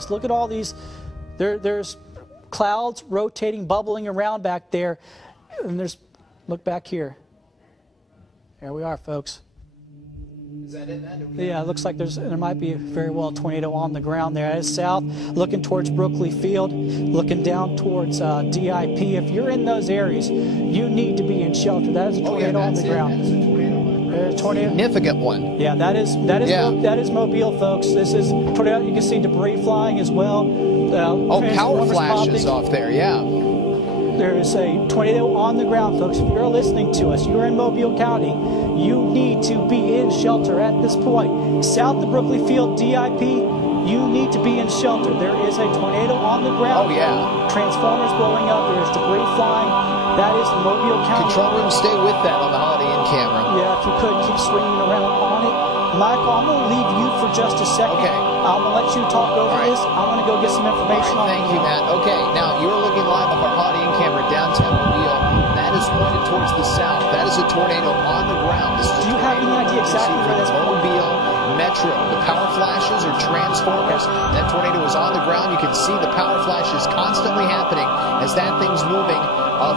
Just look at all these. There's clouds rotating, bubbling around back there. And look back here. There we are, folks. Is that it, man? Yeah, it looks like there might be very well a tornado on the ground there. That is south, looking towards Brookley Field, looking down towards DIP. If you're in those areas, you need to be in shelter. That is a tornado on the ground. That's a tornado. There's a tornado. Significant one. Yeah, that is Mobile, folks. This is tornado. You can see debris flying as well. Power flashes popping off there. Yeah. There is a tornado on the ground, folks. If you're listening to us, you're in Mobile County, you need to be in shelter at this point. South of Brookley Field, DIP, you need to be in shelter. There is a tornado on the ground. Oh, yeah. Transformers blowing up. There is debris flying. That is Mobile County. Control room, stay with that on the Holiday Inn camera. Yeah, if you could, keep swinging around on it. Michael, I'm going to leave you for just a second. Okay. I'm going to let you talk over this. I want to go get some information on it. Thank you, Matt. Okay, now you're looking live off our Holiday Inn camera downtown Mobile. That is pointed towards the south. That is a tornado on the ground. Do you have any idea exactly where that's Mobile Metro. The power flashes are transformers. That tornado is on the ground. You can see the power flashes constantly happening as that thing's moving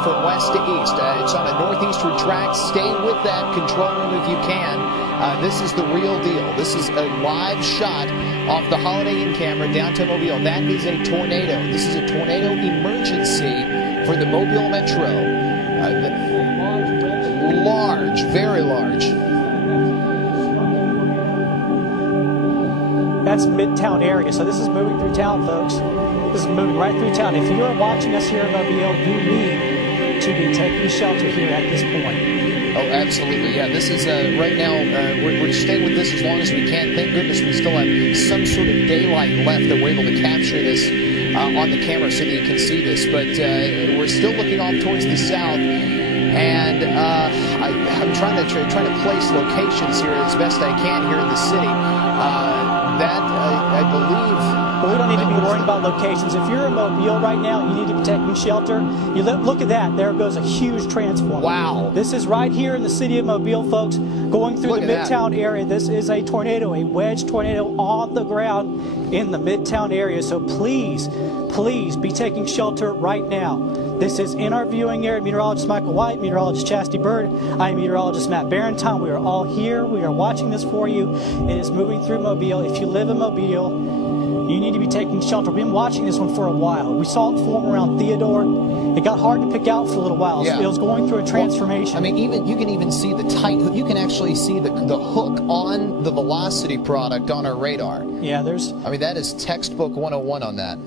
from west to east. It's on a northeastern track. Stay with that control room if you can. This is the real deal. This is a live shot off the Holiday Inn camera downtown Mobile. That is a tornado. This is a tornado emergency for the Mobile Metro. Large, very large. That's Midtown area, so this is moving through town, folks. This is moving right through town. If you're watching us here in Mobile, you need to be taking shelter here at this point. Oh, absolutely. Yeah, this is right now, we're staying with this as long as we can. Thank goodness we still have some sort of daylight left that we're able to capture this on the camera so that you can see this. But we're still looking off towards the south. And I'm trying to place locations here as best I can here in the city. I believe... Well, we don't need to be worrying about locations. If you're in Mobile right now, you need to be taking shelter. Look at that. There goes a huge transformer. Wow. This is right here in the city of Mobile, folks, going through the Midtown area. This is a tornado, a wedge tornado on the ground in the Midtown area. So please, please be taking shelter right now. This is in our viewing area. Meteorologist Michael White, meteorologist Chastity Bird. I am meteorologist Matt Barrington. We are all here. We are watching this for you. It is moving through Mobile. If you live in Mobile, you need to be taking shelter. We've been watching this one for a while. We saw it form around Theodore. It got hard to pick out for a little while. Yeah. So it was going through a transformation. Well, I mean, you can even see the tight hook. You can actually see the hook on the velocity product on our radar. Yeah, I mean, that is textbook 101 on that.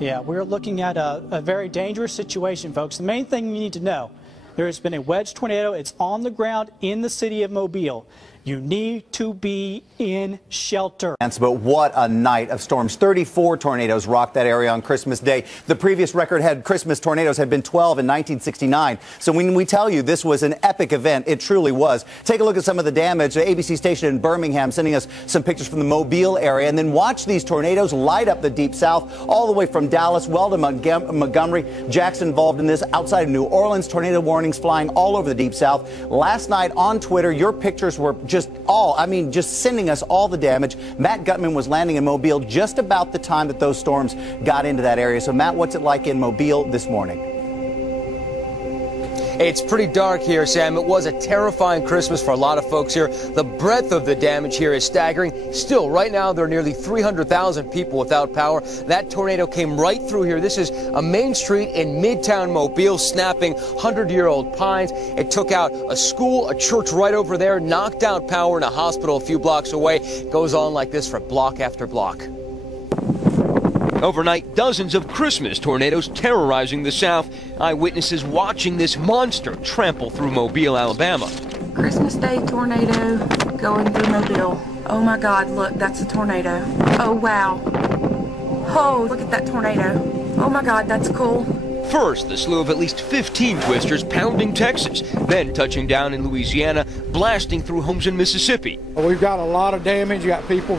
Yeah, we're looking at a very dangerous situation, folks. The main thing you need to know, there has been a wedge tornado. It's on the ground in the city of Mobile. You need to be in shelter. But what a night of storms. 34 tornadoes rocked that area on Christmas Day. The previous record had Christmas tornadoes had been 12 in 1969. So when we tell you this was an epic event, it truly was. Take a look at some of the damage. The ABC station in Birmingham sending us some pictures from the Mobile area. And then watch these tornadoes light up the deep south all the way from Dallas, well to Montgomery. Jackson involved in this outside of New Orleans. Tornado warnings flying all over the deep south. Last night on Twitter, your pictures were just sending us all the damage. Matt Gutman was landing in Mobile just about the time that those storms got into that area. So, Matt, what's it like in Mobile this morning? It's pretty dark here, Sam. It was a terrifying Christmas for a lot of folks here. The breadth of the damage here is staggering. Still, right now, there are nearly 300,000 people without power. That tornado came right through here. This is a main street in Midtown Mobile, snapping 100-year-old pines. It took out a school, a church right over there, knocked out power in a hospital a few blocks away. It goes on like this for block after block. Overnight, dozens of Christmas tornadoes terrorizing the South. Eyewitnesses watching this monster trample through Mobile, Alabama. Christmas Day tornado going through Mobile. Oh my God, look, that's a tornado. Oh wow. Oh, look at that tornado. Oh my God, that's cool. First, the slew of at least 15 twisters pounding Texas, then touching down in Louisiana, blasting through homes in Mississippi. We've got a lot of damage. You got people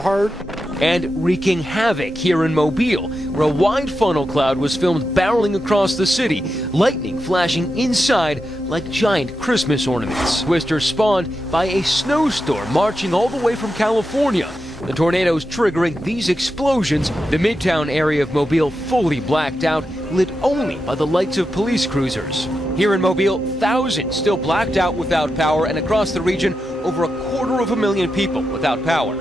hurt. And wreaking havoc here in Mobile, where a wide funnel cloud was filmed barreling across the city, lightning flashing inside like giant Christmas ornaments. Twisters spawned by a snowstorm marching all the way from California. The tornadoes triggering these explosions, the Midtown area of Mobile fully blacked out, lit only by the lights of police cruisers. Here in Mobile, thousands still blacked out without power, and across the region, over 250,000 people without power.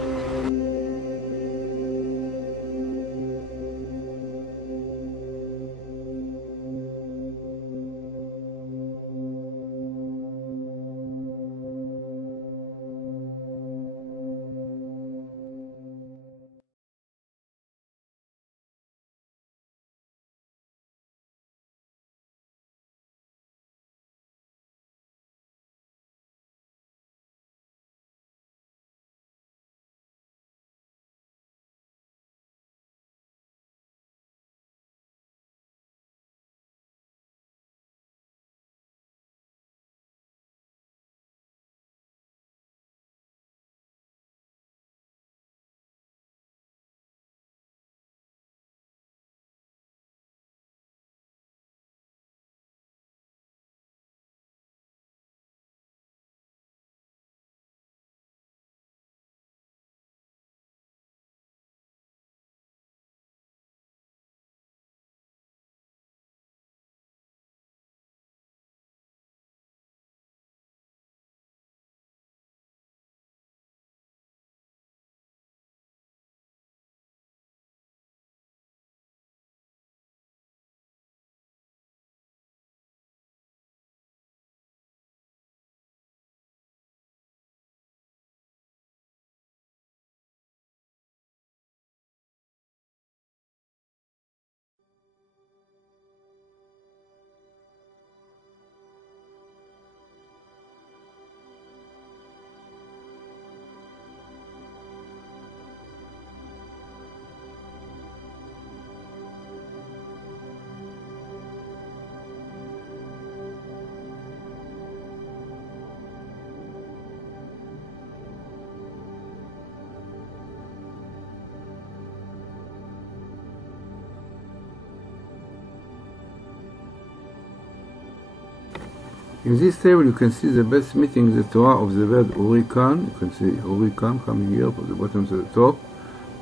In this table you can see the best meeting the Torah of the word hurricane. You can see hurricane coming here from the bottom to the top.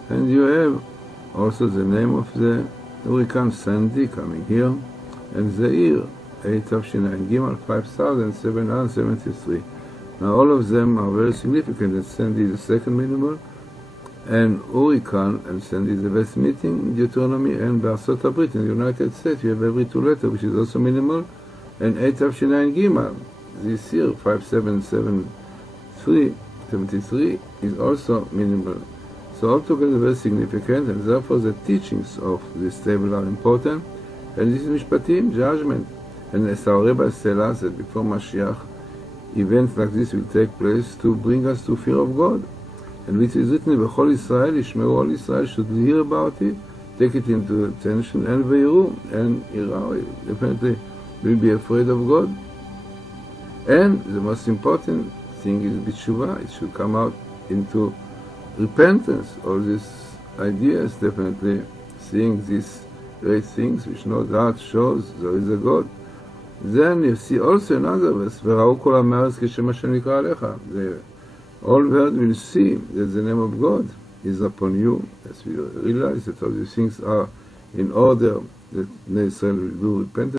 And you have also the name of the hurricane Sandy coming here. And the year 8 Tafshin Gimel 5773. Now all of them are very significant, and Sandy is the second minimal. And hurricane and Sandy is the best meeting in Deuteronomy, and Arsot Habrit in the United States you have every two letters, which is also minimal. And 8 Tafshin Gimel, this year 5773 is also minimal. So altogether very significant, and therefore the teachings of this table are important. And this is Mishpatim, judgment. And as our Rebbe tells that before Mashiach, events like this will take place to bring us to fear of God. And which is written, B'chol Israel, Yishmeru all Israel should hear about it, take it into attention, and Veiru, and Irau, definitely will be afraid of God. And the most important thing is B'tshuva, it should come out into repentance. All these ideas, definitely seeing these great things, which no doubt shows there is a God. Then you see also another verse, V'ra'u kol ha'meretz kishem Hashem nikra alecha. The whole world will see that the name of God is upon you, as we realize that all these things are in order that Israel will do repentance.